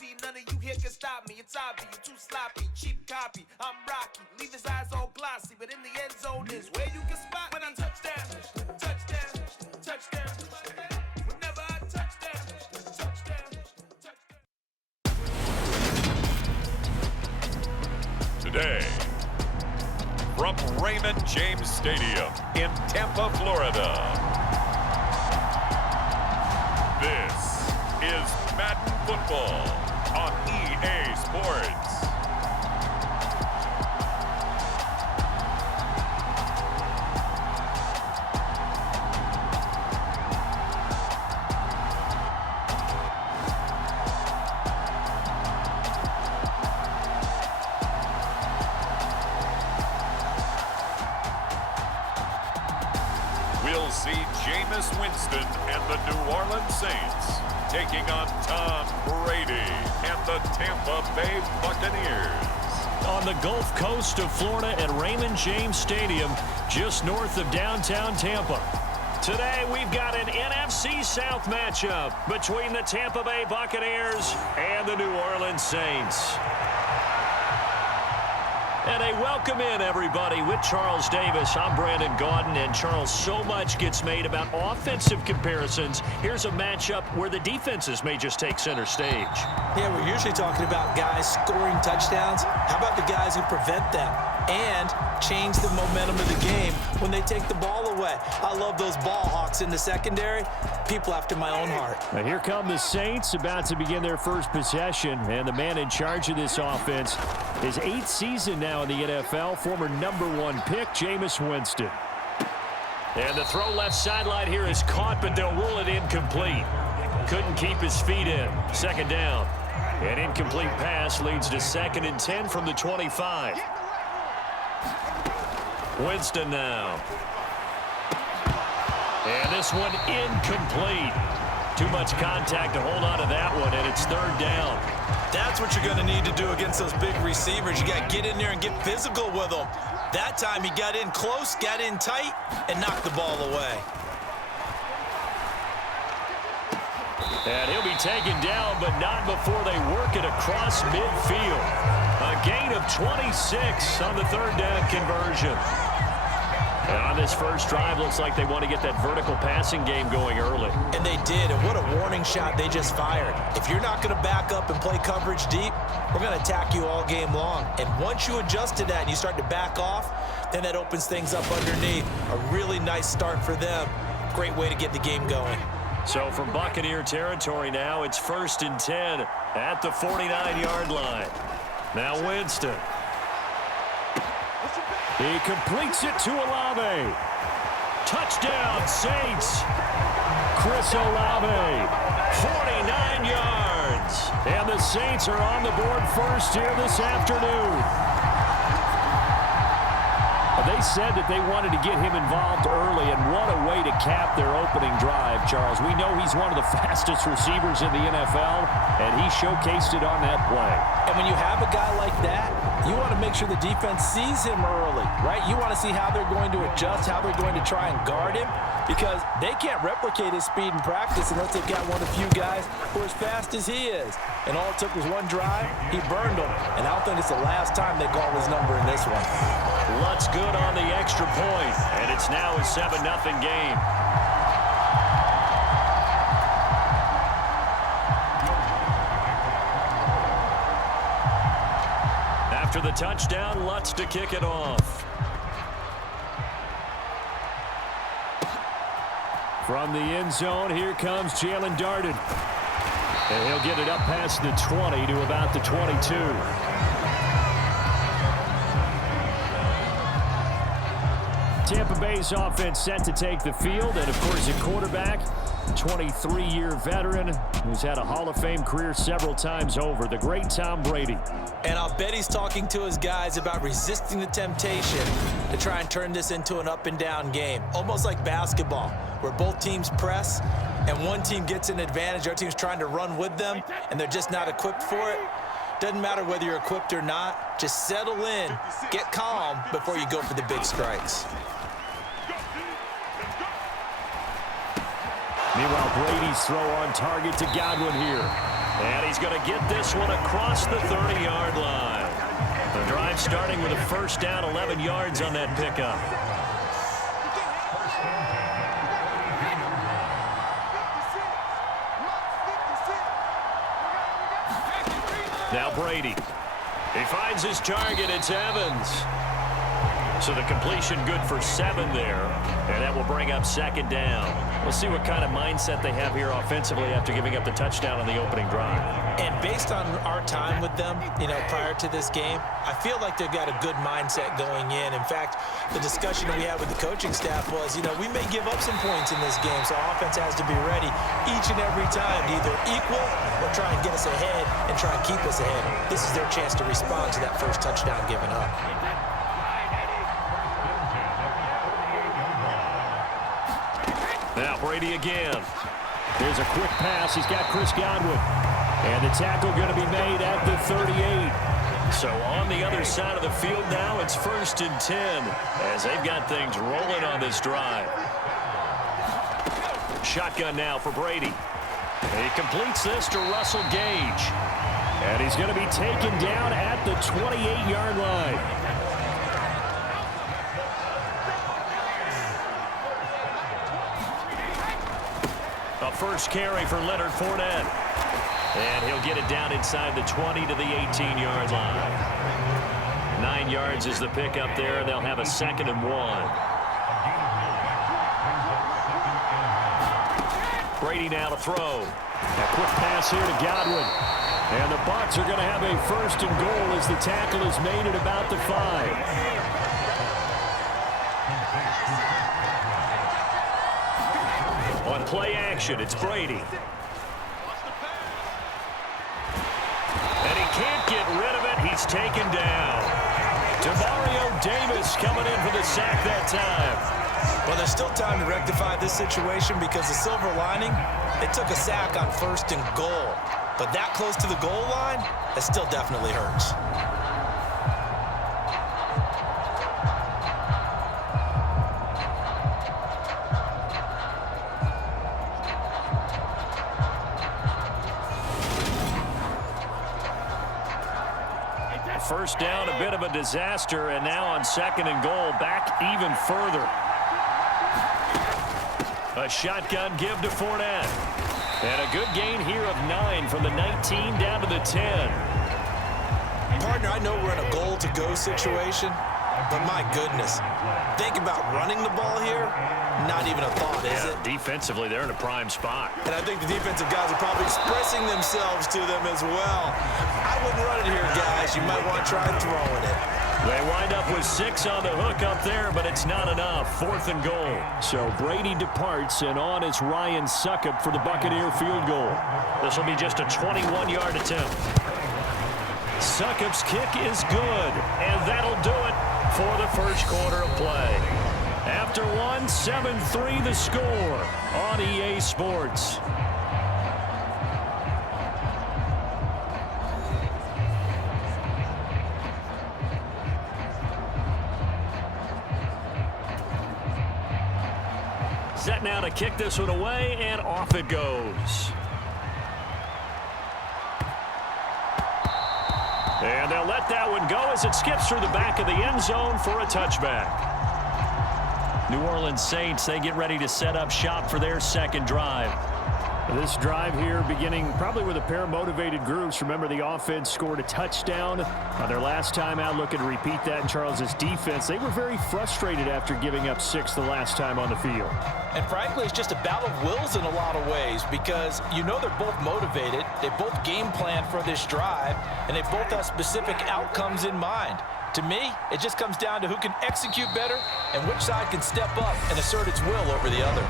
see none of you here can stop me. It's obvious, you too sloppy, cheap copy. I'm Rocky, leave his eyes all glossy, but in the end zone is where you can spot when I touchdown, touchdown, touchdown. Whenever I touchdown, touchdown, touchdown. Today, from Raymond James Stadium in Tampa, Florida, this is Madden Football on EA Sports. We'll see Jameis Winston and the New Orleans Saints taking on Tom Brady and the Tampa Bay Buccaneers. On the Gulf Coast of Florida at Raymond James Stadium, just north of downtown Tampa. Today, we've got an NFC South matchup between the Tampa Bay Buccaneers and the New Orleans Saints. And a welcome in, everybody, with Charles Davis. I'm Brandon Gaudin, and Charles, so much gets made about offensive comparisons. Here's a matchup where the defenses may just take center stage. Yeah, we're usually talking about guys scoring touchdowns. How about the guys who prevent them and change the momentum of the game when they take the ball away? I love those ball hawks in the secondary. People after my own heart. Now here come the Saints about to begin their first possession, and the man in charge of this offense, his 8th season now in the NFL, former #1 pick, Jameis Winston. And the throw left sideline here is caught, but they'll rule it incomplete. Couldn't keep his feet in. Second down. An incomplete pass leads to 2nd and 10 from the 25. Winston now. And this one incomplete. Too much contact to hold on to that one, and it's 3rd down. That's what you're going to need to do against those big receivers. You got to get in there and get physical with them. That time he got in close, got in tight, and knocked the ball away. And he'll be taken down, but not before they work it across midfield. A gain of 26 on the 3rd down conversion. And on this first drive, looks like they want to get that vertical passing game going early. And they did, and what a warning shot they just fired. If you're not going to back up and play coverage deep, we're going to attack you all game long. And once you adjust to that and you start to back off, then that opens things up underneath. A really nice start for them. Great way to get the game going. So from Buccaneer territory now, it's 1st and 10 at the 49-yard line. Now Winston. He completes it to Olave. Touchdown, Saints. Chris Olave, 49 yards. And the Saints are on the board first here this afternoon. They said that they wanted to get him involved early, and what a way to cap their opening drive, Charles. We know he's one of the fastest receivers in the NFL, and he showcased it on that play. And when you have a guy like that, you want to make sure the defense sees him early, right? You want to see how they're going to adjust, how they're going to try and guard him, because they can't replicate his speed in practice unless they've got one of the few guys who are as fast as he is. And all it took was one drive, he burned them, and I don't think it's the last time they call his number in this one. Lutz good on the extra point, and it's now a 7-0 game. After the touchdown, Lutz to kick it off. From the end zone, here comes Jalen Darden. And he'll get it up past the 20 to about the 22. Tampa Bay's offense set to take the field, and of course a quarterback, 23-year veteran who's had a Hall of Fame career several times over, the great Tom Brady. And I'll bet he's talking to his guys about resisting the temptation to try and turn this into an up-and-down game, almost like basketball, where both teams press and one team gets an advantage, our team's trying to run with them, and they're just not equipped for it. Doesn't matter whether you're equipped or not, just settle in, get calm before you go for the big strikes. Meanwhile, Brady's throw on target to Godwin here. And he's going to get this one across the 30-yard line. The drive starting with a first down, 11 yards on that pickup. Now Brady. He finds his target. It's Evans. So the completion good for 7 there. And that will bring up second down. We'll see what kind of mindset they have here offensively after giving up the touchdown on the opening drive. And based on our time with them, prior to this game, I feel like they've got a good mindset going in. In fact, the discussion that we had with the coaching staff was, we may give up some points in this game, so offense has to be ready each and every time to either equal or try and get us ahead and try and keep us ahead. This is their chance to respond to that first touchdown given up. Now Brady again. Here's a quick pass. He's got Chris Godwin. And the tackle going to be made at the 38. So on the other side of the field now, it's 1st and 10 as they've got things rolling on this drive. Shotgun now for Brady. He completes this to Russell Gage. And he's going to be taken down at the 28-yard line. A first carry for Leonard Fournette. And he'll get it down inside the 20 to the 18-yard line. 9 yards is the pickup there. They'll have a 2nd and 1. Brady now to throw. A quick pass here to Godwin. And the Bucs are going to have a 1st and goal as the tackle is made at about the 5. On play action, it's Brady. And he can't get rid of it. He's taken down. Demario Davis coming in for the sack that time. Well, there's still time to rectify this situation because the silver lining, they took a sack on 1st and goal. But that close to the goal line, it still definitely hurts. First down, a bit of a disaster, and now on 2nd and goal, back even further. A shotgun give to Fournette. And a good gain here of 9 from the 19 down to the 10. Partner, I know we're in a goal-to-go situation, but my goodness, think about running the ball here. Not even a thought, is it? Defensively, they're in a prime spot. And I think the defensive guys are probably expressing themselves to them as well. I wouldn't run it here, guys. You might want to try throwing it. They wind up with 6 on the hook up there, but it's not enough. 4th and goal. So Brady departs, and on is Ryan Succop for the Buccaneer field goal. This will be just a 21-yard attempt. Succop's kick is good, and that'll do it for the first quarter of play. After 1, 7-3 the score on EA Sports. Set now to kick this one away, and off it goes. And they'll let that one go as it skips through the back of the end zone for a touchback. New Orleans Saints, they get ready to set up shop for their 2nd drive. This drive here beginning probably with a pair of motivated groups. Remember, the offense scored a touchdown on their last time out. Looking to repeat that in Charles's defense. They were very frustrated after giving up 6 the last time on the field. And frankly, it's just a battle of wills in a lot of ways because they're both motivated. They both game plan for this drive, and they both have specific outcomes in mind. To me, it just comes down to who can execute better and which side can step up and assert its will over the other.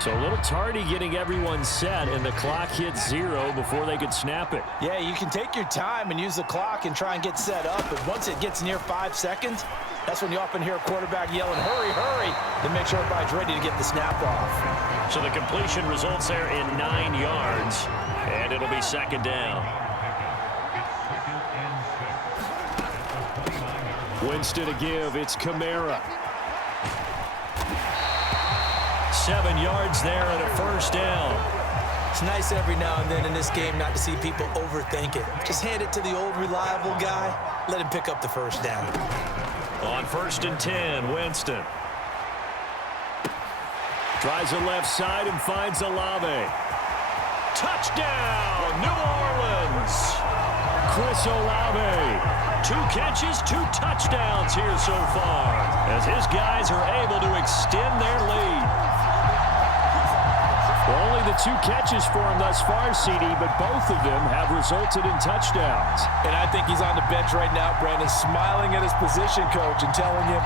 So a little tardy getting everyone set, and the clock hits 0 before they could snap it. Yeah, you can take your time and use the clock and try and get set up, but once it gets near 5 seconds, that's when you often hear a quarterback yelling, hurry, hurry, to make sure everybody's ready to get the snap off. So the completion results there in 9 yards, and it'll be 2nd down. Winston to give, it's Kamara. 7 yards there and a first down. It's nice every now and then in this game not to see people overthink it. Just hand it to the old reliable guy. Let him pick up the first down. On 1st and 10, Winston. Tries the left side and finds Olave. Touchdown, New Orleans. Chris Olave. 2 catches, 2 touchdowns here so far as his guys are able to extend their lead. Well, only the 2 catches for him thus far, CD, but both of them have resulted in touchdowns. And I think he's on the bench right now, Brandon, smiling at his position coach and telling him,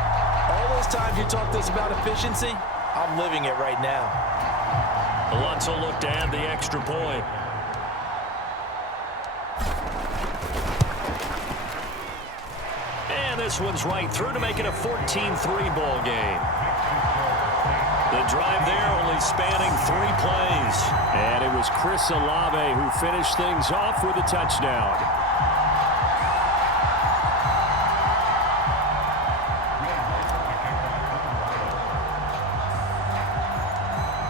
all those times you talk to us about efficiency, I'm living it right now. Lutz will look to add the extra point. And this one's right through to make it a 14-3 ball game. The drive there only spanning 3 plays. And it was Chris Olave who finished things off with a touchdown.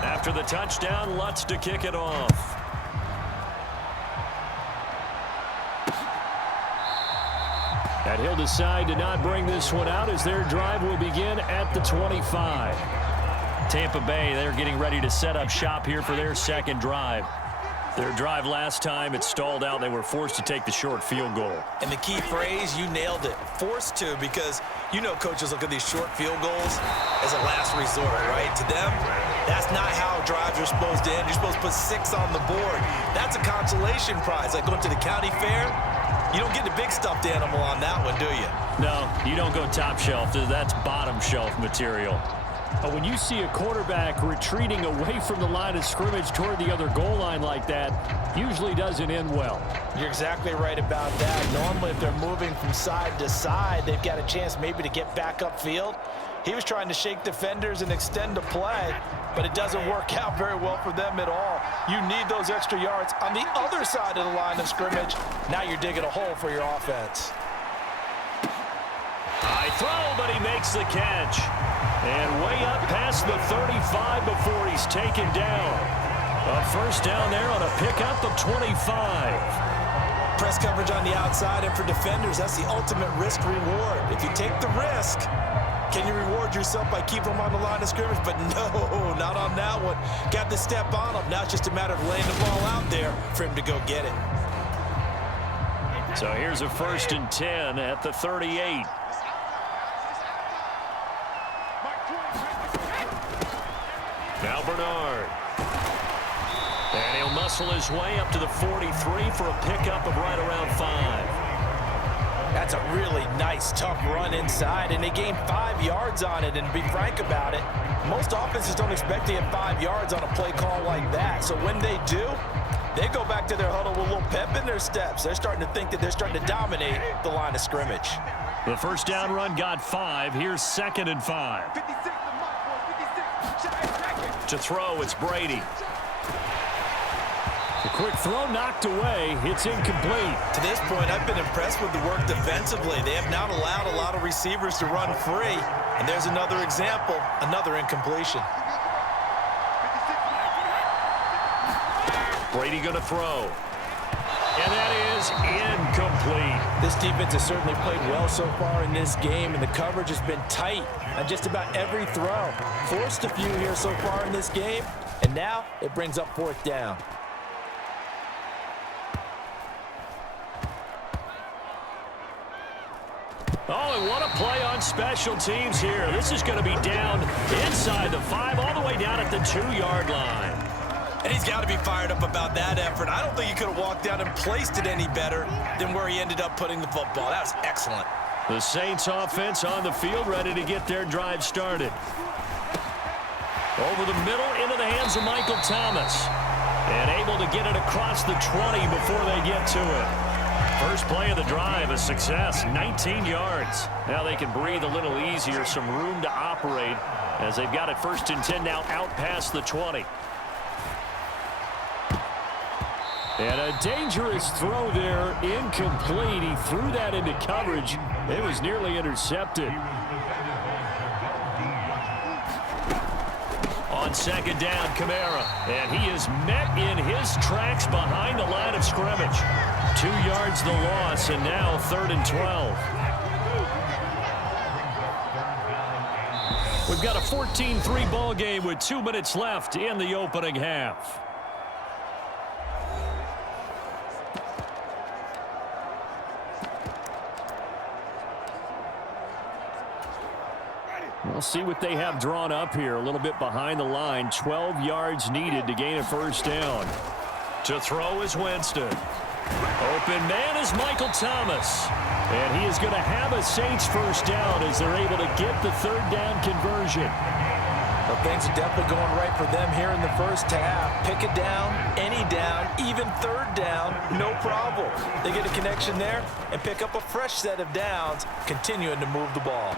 After the touchdown, Lutz to kick it off. And he'll decide to not bring this one out as their drive will begin at the 25. Tampa Bay, they're getting ready to set up shop here for their second drive. Their drive last time, it stalled out. They were forced to take the short field goal. And the key phrase, you nailed it, forced to, because you know coaches look at these short field goals as a last resort, right? To them, that's not how drives are supposed to end. You're supposed to put 6 on the board. That's a consolation prize, like going to the county fair. You don't get the big stuffed animal on that one, do you? No, you don't go top shelf. That's bottom shelf material. But when you see a quarterback retreating away from the line of scrimmage toward the other goal line like that, usually doesn't end well. You're exactly right about that. Normally, if they're moving from side to side, they've got a chance maybe to get back upfield. He was trying to shake defenders and extend the play, but it doesn't work out very well for them at all. You need those extra yards on the other side of the line of scrimmage. Now you're digging a hole for your offense. High throw, but he makes the catch. And way up past the 35 before he's taken down. A first down there on a pickup of 25. Press coverage on the outside, and for defenders, that's the ultimate risk reward. If you take the risk, can you reward yourself by keeping them on the line of scrimmage? But no, not on that one. Got to step on them. Now it's just a matter of laying the ball out there for him to go get it. So here's a 1st and 10 at the 38. Now Bernard. And he'll muscle his way up to the 43 for a pickup of right around 5. That's a really nice, tough run inside, and they gained 5 yards on it. And to be frank about it, most offenses don't expect to get 5 yards on a play call like that. So when they do, they go back to their huddle with a little pep in their steps. They're starting to think that they're starting to dominate the line of scrimmage. The first down run got 5. Here's 2nd and 5. To throw, it's Brady. The quick throw knocked away. It's incomplete. To this point, I've been impressed with the work defensively. They have not allowed a lot of receivers to run free. And there's another example, another incompletion. Brady going to throw. And that is incomplete. This defense has certainly played well so far in this game, and the coverage has been tight on just about every throw. Forced a few here so far in this game, and now it brings up 4th down. Oh, and what a play on special teams here. This is going to be down inside the 5, all the way down at the 2-yard line. And he's got to be fired up about that effort. I don't think he could have walked down and placed it any better than where he ended up putting the football. That was excellent. The Saints offense on the field, ready to get their drive started. Over the middle, into the hands of Michael Thomas. And able to get it across the 20 before they get to it. First play of the drive, a success, 19 yards. Now they can breathe a little easier, some room to operate as they've got it 1st and 10 now out past the 20. And a dangerous throw there, incomplete. He threw that into coverage. It was nearly intercepted. On on second down, Kamara. And he is met in his tracks behind the line of scrimmage. 2 yards the loss, and now 3rd and 12. We've got a 14-3 ball game with 2 minutes left in the opening half. We'll see what they have drawn up here. A little bit behind the line. 12 yards needed to gain a first down. To throw is Winston. Open man is Michael Thomas. And he is going to have a Saints first down as they're able to get the 3rd down conversion. Well, things are definitely going right for them here in the first half. Pick a down, any down, even 3rd down, no problem. They get a connection there and pick up a fresh set of downs, continuing to move the ball.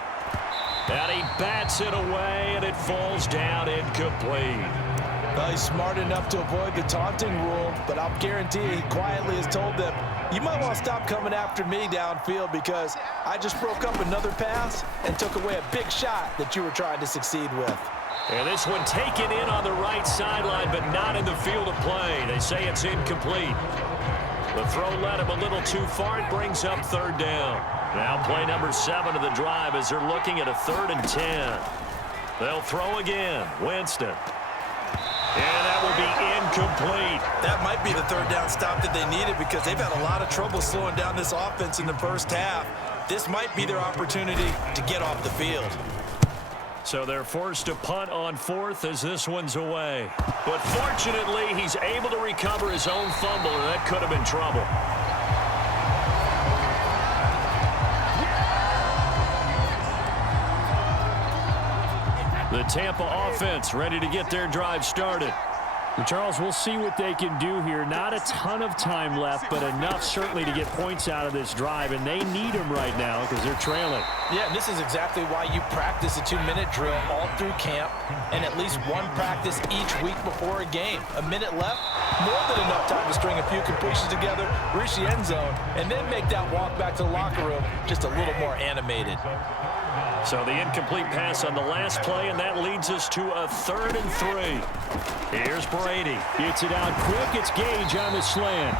And he bats it away, and it falls down incomplete. Well, he's smart enough to avoid the taunting rule, but I'll guarantee he quietly has told them, you might want to stop coming after me downfield because I just broke up another pass and took away a big shot that you were trying to succeed with. And this one taken in on the right sideline, but not in the field of play. They say it's incomplete. The throw led him a little too far. It brings up 3rd down. Now play number 7 of the drive as they're looking at a 3rd and 10. They'll throw again. Winston. And that will be incomplete. That might be the 3rd down stop that they needed because they've had a lot of trouble slowing down this offense in the first half. This might be their opportunity to get off the field. So they're forced to punt on 4th as this one's away. But fortunately, he's able to recover his own fumble, and that could have been trouble. The Tampa offense ready to get their drive started. And Charles, we'll see what they can do here. Not a ton of time left, but enough certainly to get points out of this drive, and they need them right now because they're trailing. Yeah, and this is exactly why you practice a 2-minute drill all through camp and at least one practice each week before a game. A minute left, more than enough time to string a few completions together, reach the end zone, and then make that walk back to the locker room just a little more animated. So the incomplete pass on the last play, and that leads us to a 3rd and 3. Here's Brady. Gets it out quick. It's Gage on the slant.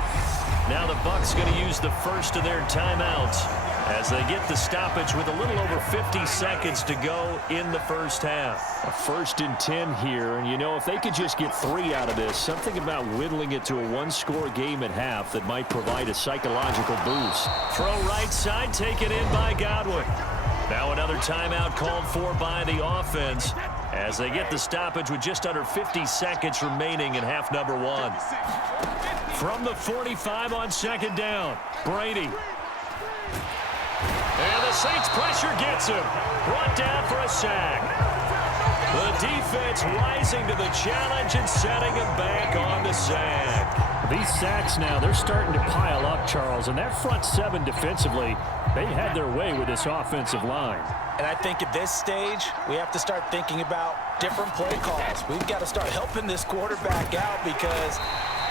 Now the Bucs going to use the first of their timeouts as they get the stoppage with a little over 50 seconds to go in the first half. A 1st and 10 here, and you know, if they could just get 3 out of this, something about whittling it to a 1-score game at half that might provide a psychological boost. Throw right side, taken in by Godwin. Now another timeout called for by the offense as they get the stoppage with just under 50 seconds remaining in half number 1. From the 45 on 2nd down, Brady. And the Saints pressure gets him. Brought down for a sack. The defense rising to the challenge and setting him back on the sack. These sacks now, they're starting to pile up, Charles, and that front 7 defensively, they had their way with this offensive line. And I think at this stage, we have to start thinking about different play calls. We've got to start helping this quarterback out because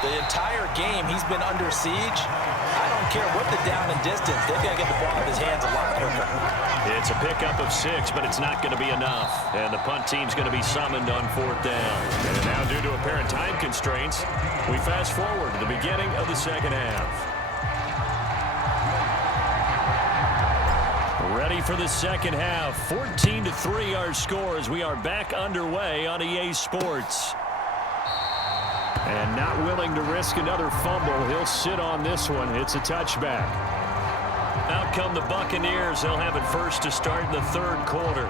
the entire game he's been under siege. I don't care what the down and distance, they've got to get the ball in his hands a lot quicker. It's a pickup of 6, but it's not going to be enough. And the punt team's going to be summoned on 4th down. And now, due to apparent time constraints, we fast forward to the beginning of the second half. Ready for the second half. 14-3 our score as we are back underway on EA Sports. And not willing to risk another fumble. He'll sit on this one. It's a touchback. Out come the Buccaneers. They'll have it first to start in the 3rd quarter.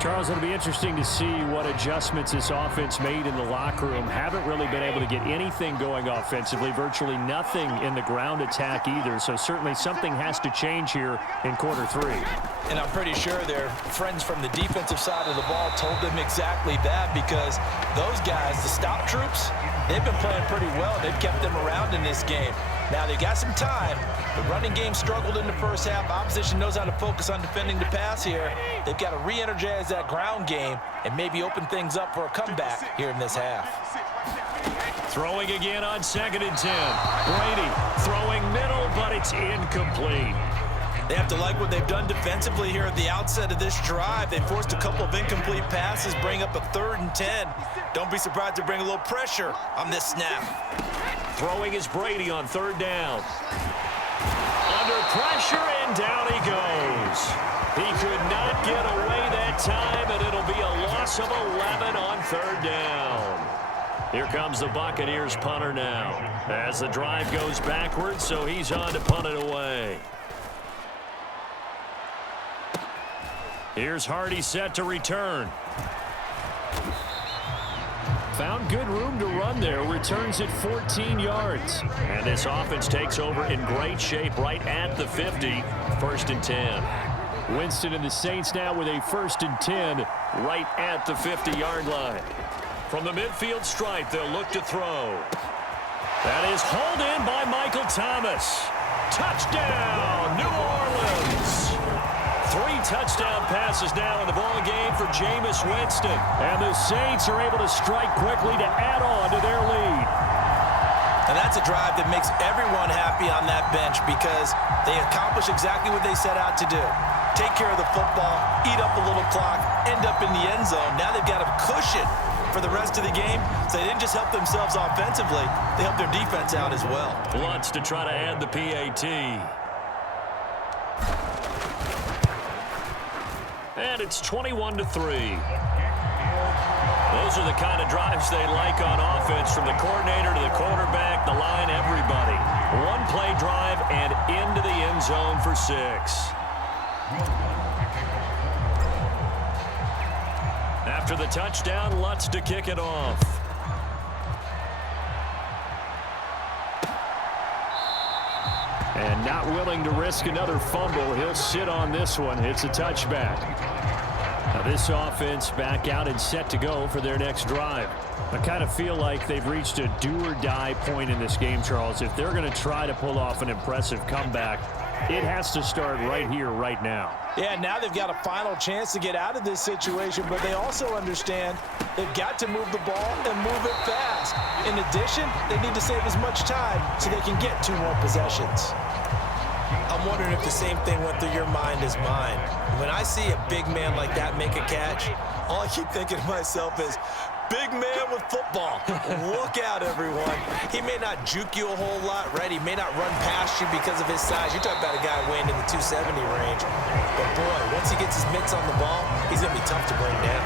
Charles, it'll be interesting to see what adjustments this offense made in the locker room. Haven't really been able to get anything going offensively. Virtually nothing in the ground attack either. So certainly something has to change here in quarter 3. And I'm pretty sure their friends from the defensive side of the ball told them exactly that because those guys, the stop troops, they've been playing pretty well. They've kept them around in this game. Now they got some time. The running game struggled in the first half. Opposition knows how to focus on defending the pass here. They've got to re-energize that ground game and maybe open things up for a comeback here in this half. Throwing again on 2nd and 10. Brady throwing middle, but it's incomplete. They have to like what they've done defensively here at the outset of this drive. They forced a couple of incomplete passes, bring up a 3rd and 10. Don't be surprised to bring a little pressure on this snap. Throwing is Brady on 3rd down. Under pressure, and down he goes. He could not get away that time, and it'll be a loss of 11 on 3rd down. Here comes the Buccaneers punter now as the drive goes backwards, so he's on to punt it away. Here's Hardy set to return. Found good room to run there. Returns at 14 yards. And this offense takes over in great shape right at the 50. 1st and 10. Winston and the Saints now with a 1st and 10 right at the 50-yard line. From the midfield stripe, they'll look to throw. That is hauled in by Michael Thomas. Touchdown, New Orleans. 3 touchdown passes now in the ball game for Jameis Winston. And the Saints are able to strike quickly to add on to their lead. And that's a drive that makes everyone happy on that bench because they accomplish exactly what they set out to do. Take care of the football, eat up a little clock, end up in the end zone. Now they've got a cushion for the rest of the game, so they didn't just help themselves offensively, they helped their defense out as well. Lutz to try to add the PAT. And it's 21-3. Those are the kind of drives they like on offense, from the coordinator to the quarterback, the line, everybody. 1-play drive and into the end zone for 6. After the touchdown, Lutz to kick it off. And not willing to risk another fumble, he'll sit on this one. It's a touchback. Now this offense back out and set to go for their next drive. I kind of feel like they've reached a do-or-die point in this game, Charles. If they're going to try to pull off an impressive comeback, it has to start right here, right now. Yeah, now they've got a final chance to get out of this situation, but they also understand they've got to move the ball and move it fast. In addition, they need to save as much time so they can get 2 more possessions. I'm wondering if the same thing went through your mind as mine. When I see a big man like that make a catch, all I keep thinking to myself is, big man with football. Look out, everyone. He may not juke you a whole lot, right? He may not run past you because of his size. You're talking about a guy weighing in the 270 range. But, boy, once he gets his mitts on the ball, he's going to be tough to bring down.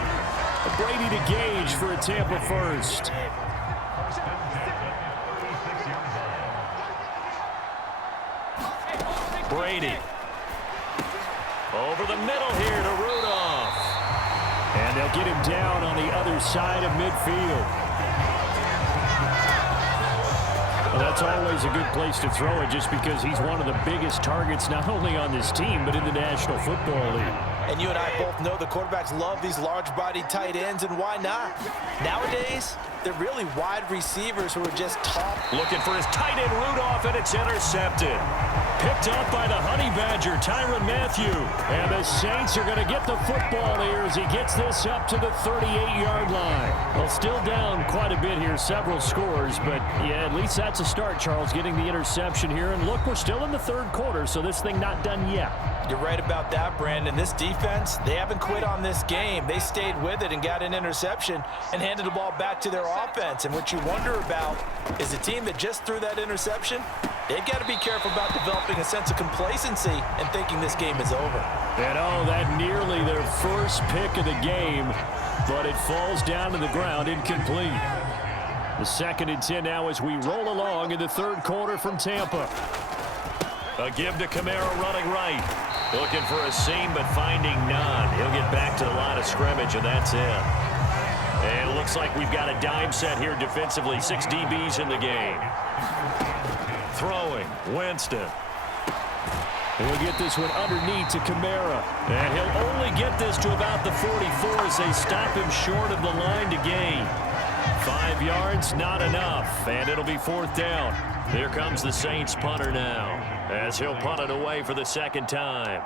Brady to Gage for a Tampa first. Brady. Over the middle here to Rudolph. And they'll get him down on the other side of midfield. Well, that's always a good place to throw it, just because he's one of the biggest targets not only on this team but in the National Football League. And you and I both know the quarterbacks love these large-bodied tight ends, and why not? Nowadays, they're really wide receivers who are just top. Looking for his tight end, Rudolph, and it's intercepted. Picked up by the Honey Badger, Tyrann Mathieu. And the Saints are going to get the football here as he gets this up to the 38-yard line. Well, still down quite a bit here, several scores, but yeah, at least that's a start, Charles, getting the interception here. And look, we're still in the 3rd quarter, so this thing not done yet. You're right about that, Brandon. This defense, they haven't quit on this game. They stayed with it and got an interception and handed the ball back to their offense. And what you wonder about is a team that just threw that interception, they've got to be careful about developing a sense of complacency and thinking this game is over. And oh, that nearly their first pick of the game, but it falls down to the ground incomplete. The 2nd and 10 now as we roll along in the 3rd quarter from Tampa. A give to Kamara running right. Looking for a seam, but finding none. He'll get back to the line of scrimmage, and that's it. And it looks like we've got a dime set here defensively. 6 DBs in the game. Throwing, Winston. He'll get this one underneath to Kamara. And he'll only get this to about the 44 as they stop him short of the line to gain. 5 yards, not enough. And it'll be 4th down. Here comes the Saints punter now, as he'll punt it away for the 2nd time.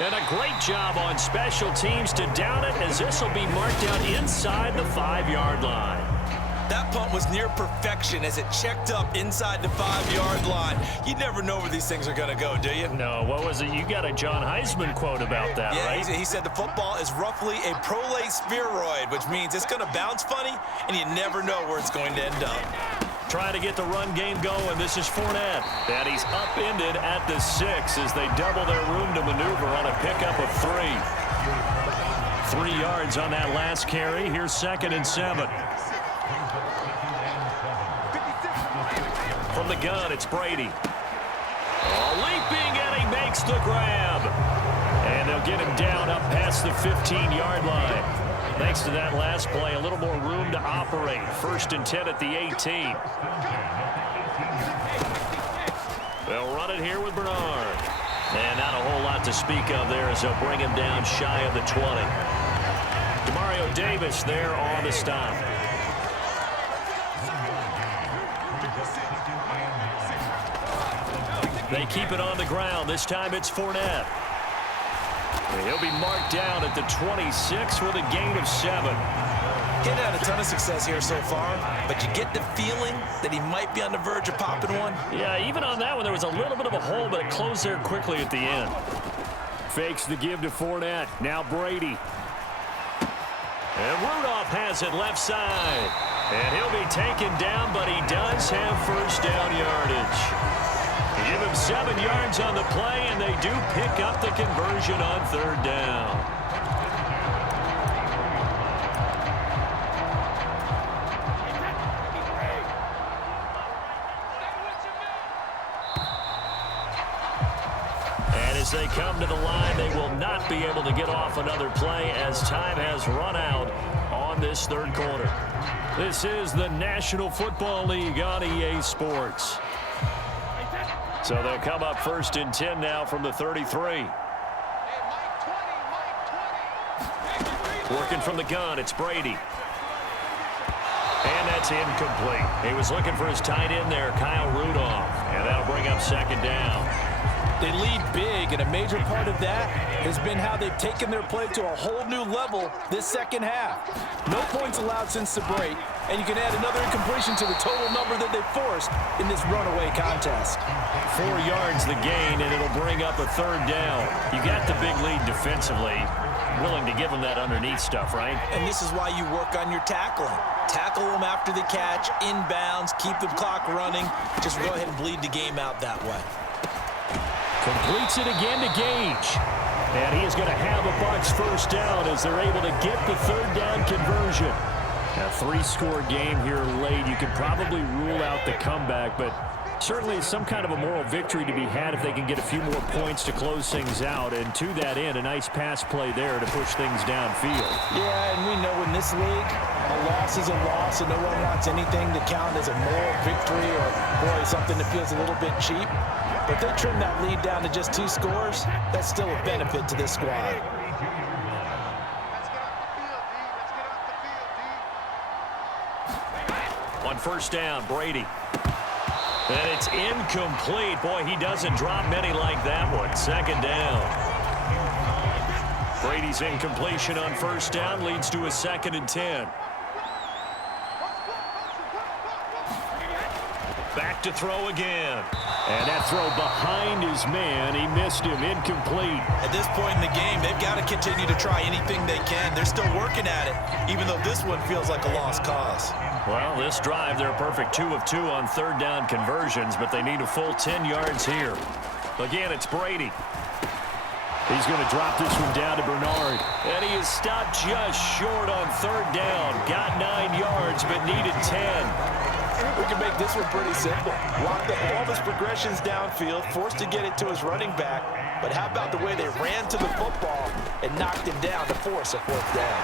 And a great job on special teams to down it, as this will be marked out inside the 5-yard line. That punt was near perfection as it checked up inside the 5-yard line. You never know where these things are going to go, do you? No, what was it? You got a John Heisman quote about that, yeah, right? He said the football is roughly a prolate spheroid, which means it's going to bounce funny, and you never know where it's going to end up. Trying to get the run game going. This is Fournette. And he's upended at the 6 as they double their room to maneuver on a pickup of 3. 3 yards on that last carry. Here's 2nd and 7. From the gun, it's Brady. Leaping, and he makes the grab. And they'll get him down up past the 15-yard line. Thanks to that last play, a little more room to operate. 1st and 10 at the 18. They'll run it here with Bernard. And not a whole lot to speak of there as they'll bring him down shy of the 20. Demario Davis there on the stop. They keep it on the ground. This time it's Fournette. And he'll be marked down at the 26 with a gain of 7. Getting had a ton of success here so far, but you get the feeling that he might be on the verge of popping one. Yeah, even on that one, there was a little bit of a hole, but it closed there quickly at the end. Fakes the give to Fournette. Now Brady. And Rudolph has it left side. And he'll be taken down, but he does have first down yardage. They give him 7 yards on the play, and they do pick up the conversion on 3rd down. And as they come to the line, they will not be able to get off another play as time has run out on this 3rd quarter. This is the National Football League on EA Sports. So they'll come up 1st and 10 now from the 33. Working from the gun, it's Brady. And that's incomplete. He was looking for his tight end there, Kyle Rudolph. And that'll bring up 2nd down. They lead big, and a major part of that has been how they've taken their play to a whole new level this 2nd half. No points allowed since the break, and you can add another incompletion to the total number that they forced in this runaway contest. 4 yards the gain, and it'll bring up a 3rd down. You got the big lead defensively. Willing to give them that underneath stuff, right? And this is why you work on your tackling. Tackle them after the catch, inbounds, keep the clock running. Just go ahead and bleed the game out that way. Completes it again to Gage. And he is going to have a Bucs first down as they're able to get the 3rd down conversion. A 3-score game here late. You could probably rule out the comeback, but certainly some kind of a moral victory to be had if they can get a few more points to close things out. And to that end, a nice pass play there to push things downfield. Yeah, and we know in this league, a loss is a loss, and no one wants anything to count as a moral victory or, boy, something that feels a little bit cheap. But they trim that lead down to just 2 scores. That's still a benefit to this squad. On 1st down, Brady. And it's incomplete. Boy, he doesn't drop many like that one. 2nd down. Brady's incompletion on 1st down leads to a 2nd and 10. Back to throw again. And that throw behind his man. He missed him. Incomplete. At this point in the game, they've got to continue to try anything they can. They're still working at it, even though this one feels like a lost cause. Well, this drive, they're a perfect 2 of 2 on 3rd down conversions, but they need a full 10 yards here. Again, it's Brady. He's going to drop this one down to Bernard. And he is stopped just short on 3rd down. Got 9 yards, but needed 10. We can make this one pretty simple. Locked up all of his progressions downfield, forced to get it to his running back. But how about the way they ran to the football and knocked him down to force a 4th down?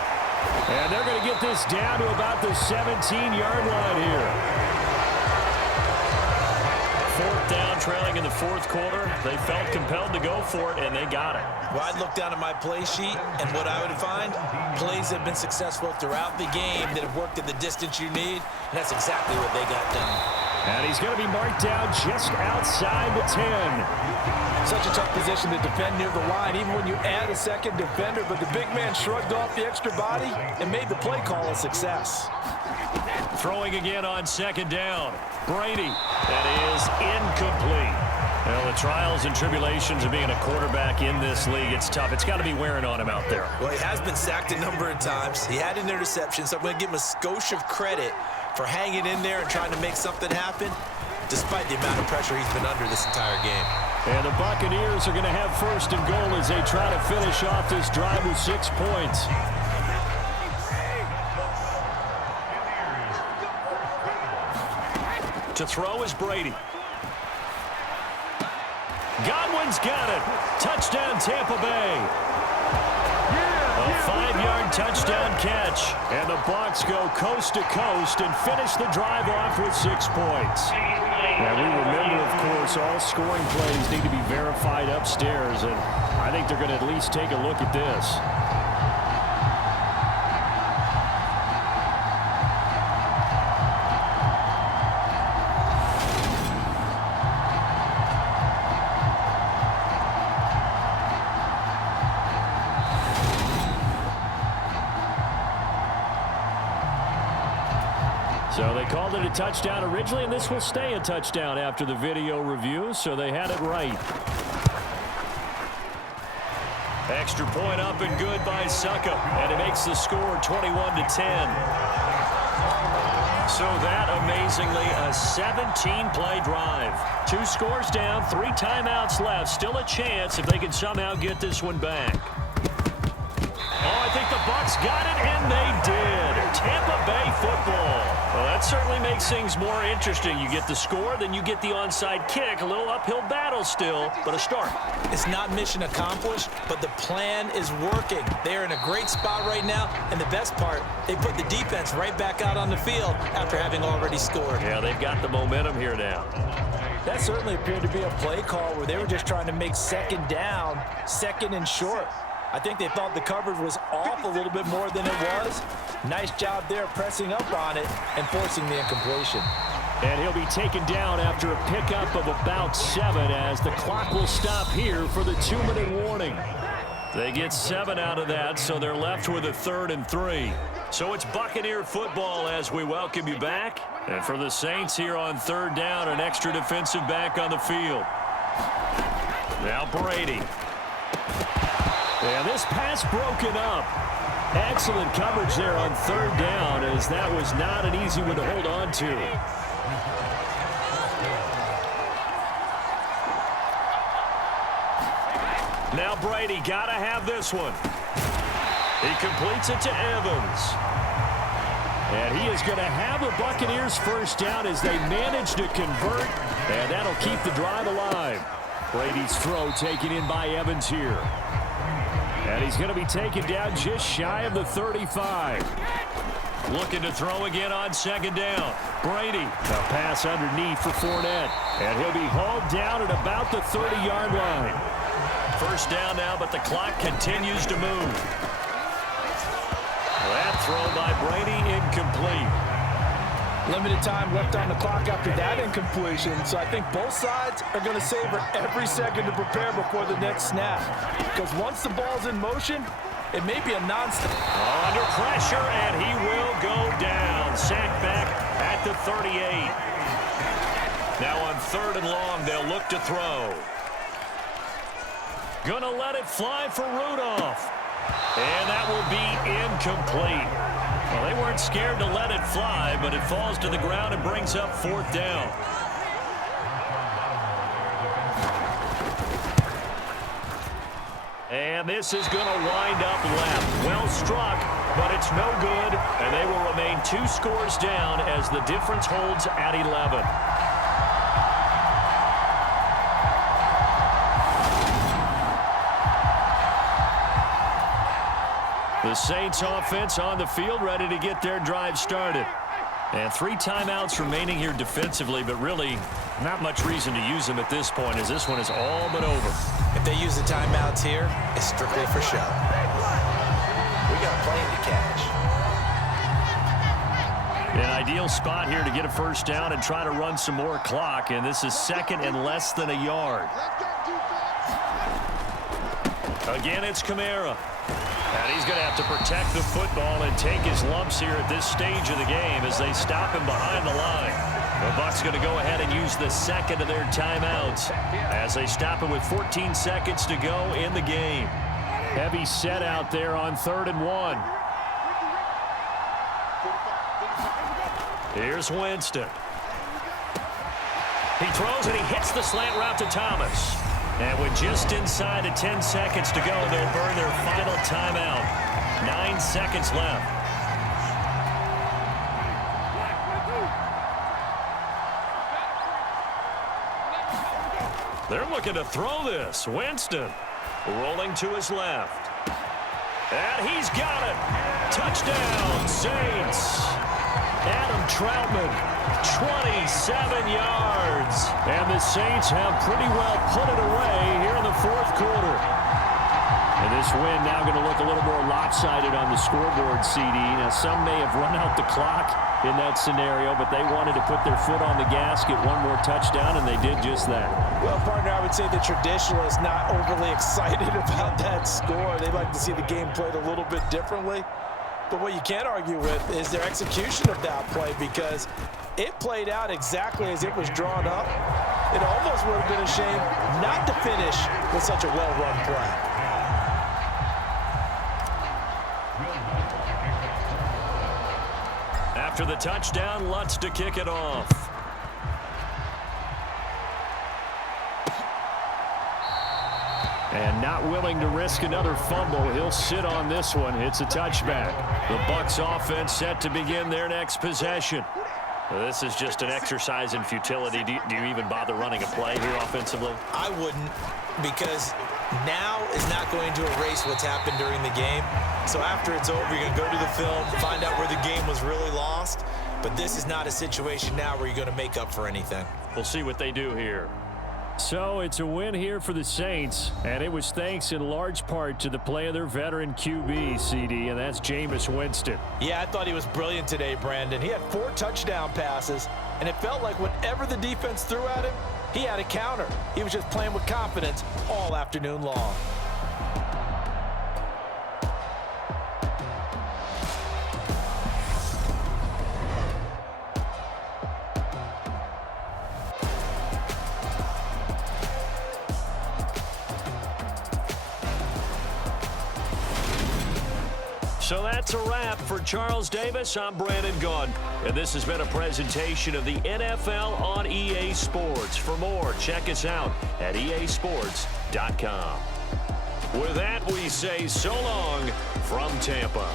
And they're going to get this down to about the 17-yard line here. 4th down, trailing in the 4th quarter. They felt compelled to go for it, and they got it. Well, I'd look down at my play sheet, and what I would find, plays have been successful throughout the game that have worked at the distance you need, and that's exactly what they got done. And he's going to be marked down just outside the 10. Such a tough position to defend near the line, even when you add a 2nd defender, but the big man shrugged off the extra body and made the play call a success. Throwing again on second down. Brady. That is incomplete. Well, the trials and tribulations of being a quarterback in this league, it's tough. It's got to be wearing on him out there. Well, he has been sacked a number of times. He had an interception, so I'm going to give him a skosh of credit for hanging in there and trying to make something happen, despite the amount of pressure he's been under this entire game. And the Buccaneers are going to have first and goal as they try to finish off this drive with 6 points. To throw is Brady. Godwin's got it. Touchdown, Tampa Bay. A 5-yard touchdown catch. And the Bucs go coast to coast and finish the drive off with 6 points. Now, we remember, of course, all scoring plays need to be verified upstairs, and I think they're going to at least take a look at this. So they called it a touchdown originally, and this will stay a touchdown after the video review, so they had it right. Extra point up and good by Suckup, and it makes the score 21-10. So that, amazingly, a 17-play drive. 2 scores down, 3 timeouts left. Still a chance if they can somehow get this one back. Oh, I think the Bucs got it, and they did. Tampa Bay football. Well, that certainly makes things more interesting. You get the score, then you get the onside kick. A little uphill battle still, but a start. It's not mission accomplished, but the plan is working. They're in a great spot right now, and the best part, they put the defense right back out on the field after having already scored. Yeah, they've got the momentum here now. That certainly appeared to be a play call where they were just trying to make second down, second and short. I think they thought the coverage was off a little bit more than it was. Nice job there pressing up on it and forcing the incompletion. And he'll be taken down after a pickup of about 7 as the clock will stop here for the 2-minute warning. They get 7 out of that, so they're left with a 3rd and 3. So it's Buccaneer football as we welcome you back. And for the Saints here on 3rd down, an extra defensive back on the field. Now Brady. And this pass broken up. Excellent coverage there on 3rd down, as that was not an easy one to hold on to. Now Brady got to have this one. He completes it to Evans. And he is going to have the Buccaneers first down as they manage to convert, and that'll keep the drive alive. Brady's throw taken in by Evans here. And he's going to be taken down just shy of the 35. Looking to throw again on 2nd down. Brady, a pass underneath for Fournette. And he'll be hauled down at about the 30-yard line. First down now, but the clock continues to move. That throw by Brady incomplete. Limited time left on the clock after that incompletion, so I think both sides are going to savor every second to prepare before the next snap. Because once the ball's in motion, it may be a non-stop. Under pressure, and he will go down. Sacked back at the 38. Now on 3rd and long, they'll look to throw. Gonna let it fly for Rudolph. And that will be incomplete. Well, they weren't scared to let it fly, but it falls to the ground and brings up 4th down. And this is going to wind up left. Well struck, but it's no good, and they will remain 2 scores down as the difference holds at 11. The Saints offense on the field, ready to get their drive started. And 3 timeouts remaining here defensively, but really not much reason to use them at this point, as this one is all but over. If they use the timeouts here, it's strictly for show. We got a plane to catch. An ideal spot here to get a first down and try to run some more clock, and this is 2nd and less than a yard. Again, it's Kamara. And he's going to have to protect the football and take his lumps here at this stage of the game as they stop him behind the line. The Bucs going to go ahead and use the second of their timeouts as they stop him with 14 seconds to go in the game. Heavy set out there on 3rd and 1. Here's Winston. He throws and he hits the slant route to Thomas. And with just inside of 10 seconds to go, they'll burn their final timeout. 9 seconds left. They're looking to throw this. Winston rolling to his left. And he's got it. Touchdown, Saints. Adam Troutman, 27 yards. And the Saints have pretty well put it away here in the 4th quarter. And this win now going to look a little more lopsided on the scoreboard, CD. Now, some may have run out the clock in that scenario, but they wanted to put their foot on the gas, get one more touchdown, and they did just that. Well, partner, I would say the traditionalists not overly excited about that score. They'd like to see the game played a little bit differently. But what you can't argue with is their execution of that play, because it played out exactly as it was drawn up. It almost would have been a shame not to finish with such a well-run play. After the touchdown, Lutz to kick it off. And not willing to risk another fumble. He'll sit on this one. It's a touchback. The Bucs offense set to begin their next possession. This is just an exercise in futility. Do you even bother running a play here offensively? I wouldn't, because now is not going to erase what's happened during the game. So after it's over, you're going to go to the film, find out where the game was really lost. But this is not a situation now where you're going to make up for anything. We'll see what they do here. So it's a win here for the Saints, and it was thanks in large part to the play of their veteran QB, CD, and that's Jameis Winston. Yeah, I thought he was brilliant today, Brandon. He had 4 touchdown passes, and it felt like whatever the defense threw at him, he had a counter. He was just playing with confidence all afternoon long. So that's a wrap for Charles Davis. I'm Brandon Gaudin, and this has been a presentation of the NFL on EA Sports. For more, check us out at easports.com. With that, we say so long from Tampa.